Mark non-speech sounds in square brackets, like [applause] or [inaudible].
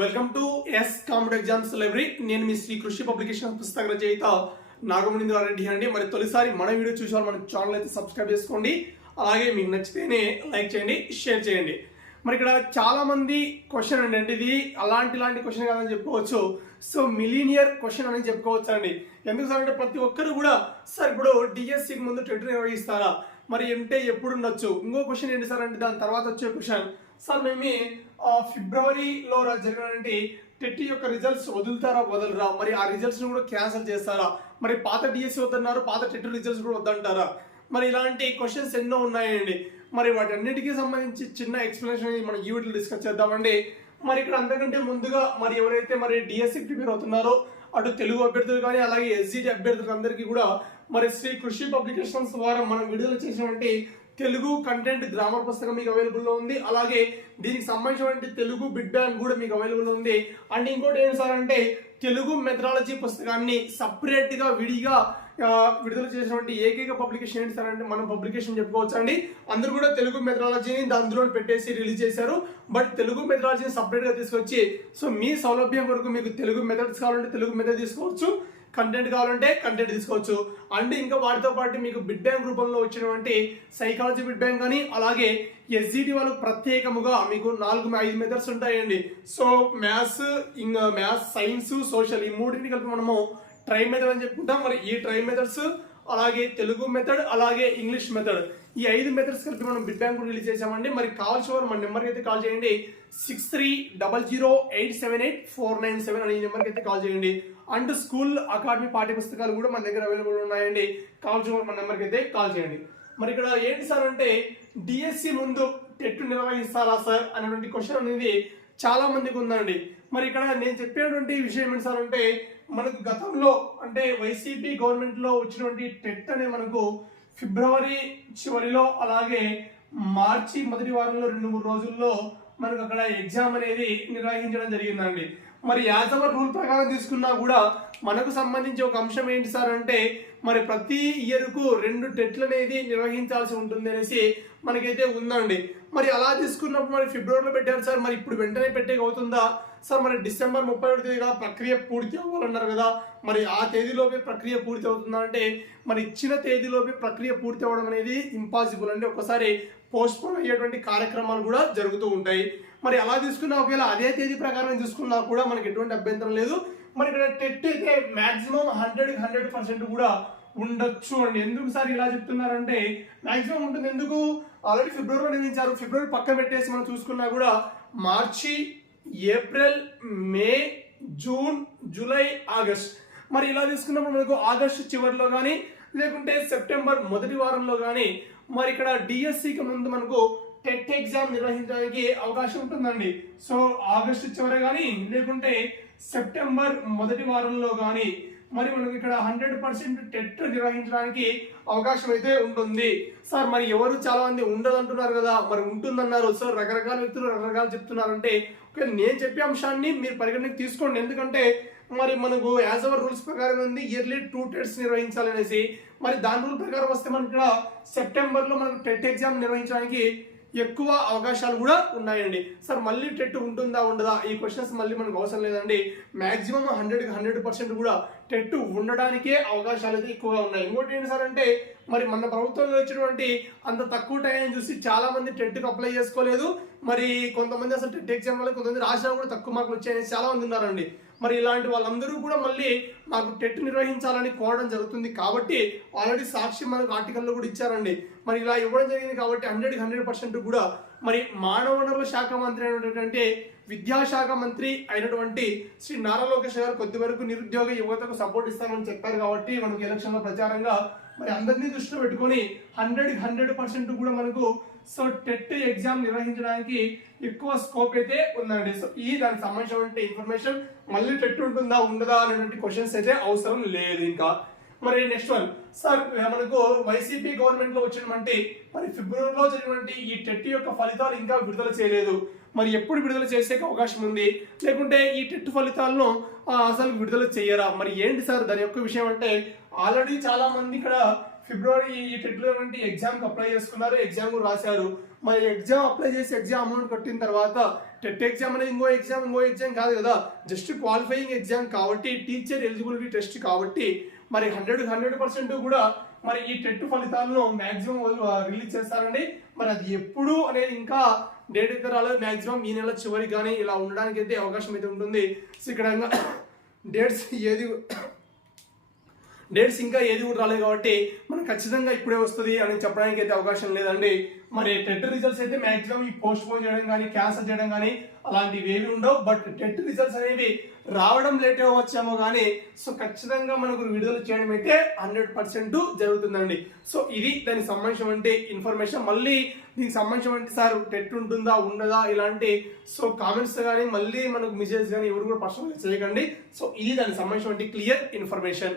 Welcome to S competitive exams library నేను మీ శ్రీ కృషి పబ్లికేషన్ పుస్తక రచయిత నాగమణి రెడ్డి అండి. మరి తొలిసారి మన వీడియో చూసారు మన ఛానల్ అయితే సబ్స్క్రైబ్ చేసుకోండి. అలాగే మీకు నచ్చితేనే లైక్ చేయండి షేర్ చేయండి. మరి ఇక్కడ చాలా మంది క్వశ్చన్ అండి. అంటే ఇది అలాంటి లాంటి క్వశ్చన్ కాదని చెప్పుకోవచ్చు. సో మిలీనియర్ క్వశ్చన్ అని చెప్పుకోవచ్చు అండి ఎందుకు సార్ అంటే ప్రతి ఒక్కరు కూడా సార్ ఇప్పుడు డిఎస్సికి ముందు టెట్ నిర్వహిస్తారా? మరి అంటే ఎప్పుడు ఉండొచ్చు? ఇంకో క్వశ్చన్ ఏంటి సార్ అంటే దాని తర్వాత వచ్చే క్వశ్చన్ సార్ మేము ఫిబ్రవరిలో జరిగినటువంటి టెట్ యొక్క రిజల్ట్స్ వదులుతారా వదలరా? మరి ఆ రిజల్ట్స్ని కూడా క్యాన్సిల్ చేస్తారా? మరి పాత డిఎస్సి వద్దన్నారు పాత టెట్ రిజల్ట్స్ కూడా వద్దంటారా? మరి ఇలాంటి క్వశ్చన్స్ ఎన్నో ఉన్నాయండి. మరి వాటన్నిటికీ సంబంధించి చిన్న ఎక్స్ప్లెనేషన్ అనేది మనం ఈ వీడియోలో డిస్కస్ చేద్దామండి. మరి ఇక్కడ అంతకంటే ముందుగా మరి ఎవరైతే మరి డిఎస్సి ప్రిపేర్ అవుతున్నారో అటు తెలుగు అభ్యర్థులు కానీ అలాగే ఎస్జిటి అభ్యర్థులందరికీ కూడా మరి శ్రీ కృషి పబ్లికేషన్స్ ద్వారా మనం విడుదల చేసినటువంటి తెలుగు కంటెంట్ గ్రామర్ పుస్తకం మీకు అవైలబుల్లో ఉంది. అలాగే దీనికి సంబంధించినటువంటి తెలుగు బిడ్ బ్యాంక్ కూడా మీకు అవైలబుల్ ఉంది. అండ్ ఇంకోటి ఏంటి సార్ అంటే తెలుగు మెథడాలజీ పుస్తకాన్ని సపరేట్గా విడిగా విడుదల చేసినటువంటి ఏకైక పబ్లికేషన్ ఏంటి సార్ అంటే మనం పబ్లికేషన్ చెప్పుకోవచ్చు అండి? అందరూ కూడా తెలుగు మెథడాలజీని అందులో పెట్టేసి రిలీజ్ చేశారు. బట్ తెలుగు మెథడాలజీని సపరేట్గా తీసుకొచ్చి సో మీ సౌలభ్యం కొరకు మీకు తెలుగు మెథడ్స్ కావాలంటే తెలుగు మెథడ్ తీసుకోవచ్చు. కంటెంట్ కావాలంటే కంటెంట్ తీసుకోవచ్చు. అండ్ ఇంకా వాటితో పాటు మీకు బిడ్ బ్యాంక్ రూపంలో వచ్చినటువంటి సైకాలజీ బిడ్ బ్యాంక్ కానీ అలాగే ఎస్జిటి వాళ్ళకు ప్రత్యేకముగా మీకు నాలుగు ఐదు మెథడ్స్ ఉంటాయండి. సో మ్యాథ్స్ ఇంకా మ్యాథ్స్ సైన్స్ సోషల్ ఈ మూడింటిని కలిపి మనము ట్రై మెథడ్ అని చెప్పుకుంటాం. మరి ఈ ట్రై మెథడ్స్ అలాగే తెలుగు మెథడ్ అలాగే ఇంగ్లీష్ మెథడ్ ఈ ఐదు మెథడ్స్ కలిపి మనం బిడ్ బ్యాంక్ రిలీజ్ చేసామండి మరి కావాల్సిన వారు మన నెంబర్కి అయితే కాల్ చేయండి. Six three double zero eight seven eight four nine seven అనే నెంబర్కి అయితే కాల్ చేయండి. అండ్ స్కూల్ అకాడమీ పాఠ్య పుస్తకాలు కూడా మన దగ్గర అవైలబుల్ ఉన్నాయండి. కావాల్సిన వారు మన నెంబర్కి అయితే కాల్ చేయండి. మరి ఇక్కడ ఏంటి సార్ అంటే డిఎస్సి ముందు టెట్ నిర్వహిస్తారా సార్ అనేటువంటి క్వశ్చన్ అనేది చాలా మందికి ఉందండి. మరి ఇక్కడ నేను చెప్పినటువంటి విషయం ఏంటి సార్ అంటే మనకు గతంలో అంటే వైసీపీ గవర్నమెంట్లో వచ్చినటువంటి టెట్ అనే మనకు ఫిబ్రవరి చివరిలో అలాగే మార్చి మొదటి వారంలో రెండు మూడు రోజుల్లో మనకు అక్కడ ఎగ్జామ్ అనేది నిర్వహించడం జరిగిందండి. మరి యాజ్ రూల్ ప్రకారం తీసుకున్నా కూడా మనకు సంబంధించి ఒక అంశం ఏంటి సార్ అంటే మరి ప్రతి ఇయర్కు రెండు టెట్లు అనేది నిర్వహించాల్సి ఉంటుంది అనేసి మనకైతే ఉందండి. మరి అలా తీసుకున్నప్పుడు మరి ఫిబ్రవరిలో పెట్టారు సార్ మరి ఇప్పుడు వెంటనే పెట్టే అవుతుందా? సార్ మరి డిసెంబర్ ముప్పై ఒకటి తేదీగా ప్రక్రియ పూర్తి అవ్వాలన్నారు కదా మరి ఆ తేదీలోపే ప్రక్రియ పూర్తి అవుతుందా అంటే మరి ఇచ్చిన తేదీలోపే ప్రక్రియ పూర్తి అవ్వడం అనేది ఇంపాసిబుల్ అంటే ఒకసారి పోస్ట్పోన్ అయ్యేటువంటి కార్యక్రమాలు కూడా జరుగుతూ ఉంటాయి. మరి అలా తీసుకున్నా ఒకవేళ అదే తేదీ ప్రకారం తీసుకున్నా కూడా మనకి ఎటువంటి అభ్యంతరం లేదు. మరి ఇక్కడ టెట్ అయితే మాక్సిమం హండ్రెడ్ హండ్రెడ్ పర్సెంట్ కూడా ఉండొచ్చు అండి. ఎందుకు సార్ ఇలా చెప్తున్నారంటే మాక్సిమం ఉంటుంది ఎందుకు? ఆల్రెడీ ఫిబ్రవరిలో నిర్ణయించారు. ఫిబ్రవరి పక్కన పెట్టేసి మనం చూసుకున్నా కూడా March April May June July August. మరి ఇలా తీసుకున్నప్పుడు మనకు ఆగస్టు చివరిలో కానీ లేకుంటే సెప్టెంబర్ మొదటి వారంలో కానీ మరి ఇక్కడ డిఎస్సికి ముందు మనకు టెట్ ఎగ్జామ్ నిర్వహించడానికి అవకాశం ఉంటుందండి. సో ఆగస్టు చివరి కానీ లేకుంటే సెప్టెంబర్ మొదటి వారంలో కానీ మరి మనకి ఇక్కడ హండ్రెడ్ పర్సెంట్ టెట్ నిర్వహించడానికి అవకాశం అయితే ఉంటుంది. సార్ మరి ఎవరు చాలా మంది ఉండదు అంటున్నారు కదా మరి ఉంటుందన్నారు. సో రకరకాల వ్యక్తులు రకరకాలు చెప్తున్నారంటే ఓకే నేను చెప్పే అంశాన్ని మీరు పరిగణనకి తీసుకోండి. ఎందుకంటే మరి మనకు యాజ్ అవర్ రూల్స్ ప్రకారం ఉంది ఇయర్లీ టూ టెట్స్ నిర్వహించాలనేసి. మరి దాని రూల్ ప్రకారం వస్తే మనకి ఇక్కడ సెప్టెంబర్లో మనకు టెట్ ఎగ్జామ్ నిర్వహించడానికి ఎక్కువ అవకాశాలు కూడా ఉన్నాయండి. సార్ మళ్ళీ టెట్ ఉంటుందా ఉండదా? ఈ క్వశ్చన్స్ మళ్ళీ మనకు అవసరం లేదండి. మ్యాక్సిమం హండ్రెడ్ హండ్రెడ్ పర్సెంట్ కూడా టెట్టు ఉండడానికే అవకాశాలు అయితే ఎక్కువగా ఉన్నాయి. ఇంకోటి ఏంటి సార్ అంటే మరి మన ప్రభుత్వంలో వచ్చినటువంటి అంత తక్కువ టైం చూసి చాలా మంది టెట్కి అప్లై చేసుకోలేదు. మరి కొంతమంది అసలు టెట్ ఎగ్జామ్ వల్ల కొంతమంది రాసినా కూడా తక్కువ మార్కులు వచ్చాయని చాలా మంది ఉన్నారండి. మరి ఇలాంటి వాళ్ళందరూ కూడా మళ్ళీ మాకు టెట్ నిర్వహించాలని కోరడం జరుగుతుంది కాబట్టి ఆల్రెడీ సాక్షి మనకు ఆర్టికల్లో కూడా ఇచ్చారండి. మరి ఇలా ఇవ్వడం జరిగింది కాబట్టి హండ్రెడ్ హండ్రెడ్ పర్సెంట్ కూడా మరి మానవ వనరుల శాఖ మంత్రి అయినటువంటి విద్యాశాఖ మంత్రి అయినటువంటి శ్రీ నారా లోకేష్ గారు కొద్ది వరకు నిరుద్యోగ యువతకు సపోర్ట్ ఇస్తామని చెప్పారు కాబట్టి మనకు ఎలక్షన్ల ప్రచారంగా మరి అందరినీ దృష్టిలో పెట్టుకొని హండ్రెడ్ హండ్రెడ్ పర్సెంట్ కూడా మనకు సో టెట్ ఎగ్జామ్ నిర్వహించడానికి ఎక్కువ స్కోప్ అయితే ఉందండి. సో ఈ దానికి సంబంధించిన ఇన్ఫర్మేషన్ మళ్ళీ టెట్ ఉంటుందా ఉండదా అనేటువంటి క్వశ్చన్స్ అయితే అవసరం లేదు ఇంకా. మరి నెక్స్ట్ వన్ సార్ మనకు వైసీపీ గవర్నమెంట్లో వచ్చినటువంటి మరి ఫిబ్రవరిలో జరిగినటువంటి ఈ టెట్ యొక్క ఫలితాలు ఇంకా విడుదల చేయలేదు. మరి ఎప్పుడు విడుదల చేసే అవకాశం ఉంది? లేకుంటే ఈ టెట్ ఫలితాలను ఆ, అసలు విడుదల చేయరా? మరి ఏంటి సార్ దాని యొక్క విషయం అంటే ఆల్రెడీ చాలా మంది ఇక్కడ ఫిబ్రవరి ఈ టెట్లో ఎగ్జామ్ అప్లై చేసుకున్నారు ఎగ్జామ్ రాశారు. మరి ఎగ్జామ్ అప్లై చేసి ఎగ్జామ్ అమౌంట్ కట్టిన తర్వాత టెట్ ఎగ్జామ్ అనేది ఇంకో ఎగ్జామ్ ఇంకో ఎగ్జామ్ కాదు కదా. జస్ట్ క్వాలిఫైయింగ్ ఎగ్జామ్ కాబట్టి టీచర్ ఎలిజిబిలిటీ టెస్ట్ కాబట్టి మరి హండ్రెడ్ హండ్రెడ్ పర్సెంట్ కూడా మరి ఈ టెట్ ఫలితాలను మాక్సిమం రిలీజ్ చేస్తారండి. మరి అది ఎప్పుడు అనేది ఇంకా డేట్ అయితే రాలేదు. మాక్సిమం ఈ నెల చివరికి కానీ ఇలా ఉండడానికి అయితే అవకాశం అయితే ఉంటుంది. సో ఇక్కడ డేట్స్ [coughs] ఏది డేట్స్ ఇంకా ఏది కూడా రాలేదు కాబట్టి మనం ఖచ్చితంగా ఇప్పుడే వస్తుంది అని చెప్పడానికి అయితే అవకాశం లేదండి. మరి టెట్ రిజల్ట్స్ అయితే మాక్సిమం ఈ పోస్ట్ పోన్ చేయడం కానీ క్యాన్సిల్ చేయడం కానీ అలాంటివి ఏవి ఉండవు. బట్ టెట్ రిజల్ట్స్ అనేవి రావడం లేట్ అవ్వచ్చేమో కానీ సో ఖచ్చితంగా మనకు విడుదల చేయడం అయితే హండ్రెడ్ పర్సెంట్ జరుగుతుందండి. సో ఇది దానికి సంబంధించిన ఇన్ఫర్మేషన్. మళ్ళీ దీనికి సంబంధించిన సార్ టెట్ ఉంటుందా ఉండదా ఇలాంటి సో కామెంట్స్ కానీ మళ్ళీ మనకు మెసేజ్ కానీ ఎవరు కూడా పర్సనల్ చేయకండి. సో ఇది దానికి సంబంధించిన క్లియర్ ఇన్ఫర్మేషన్.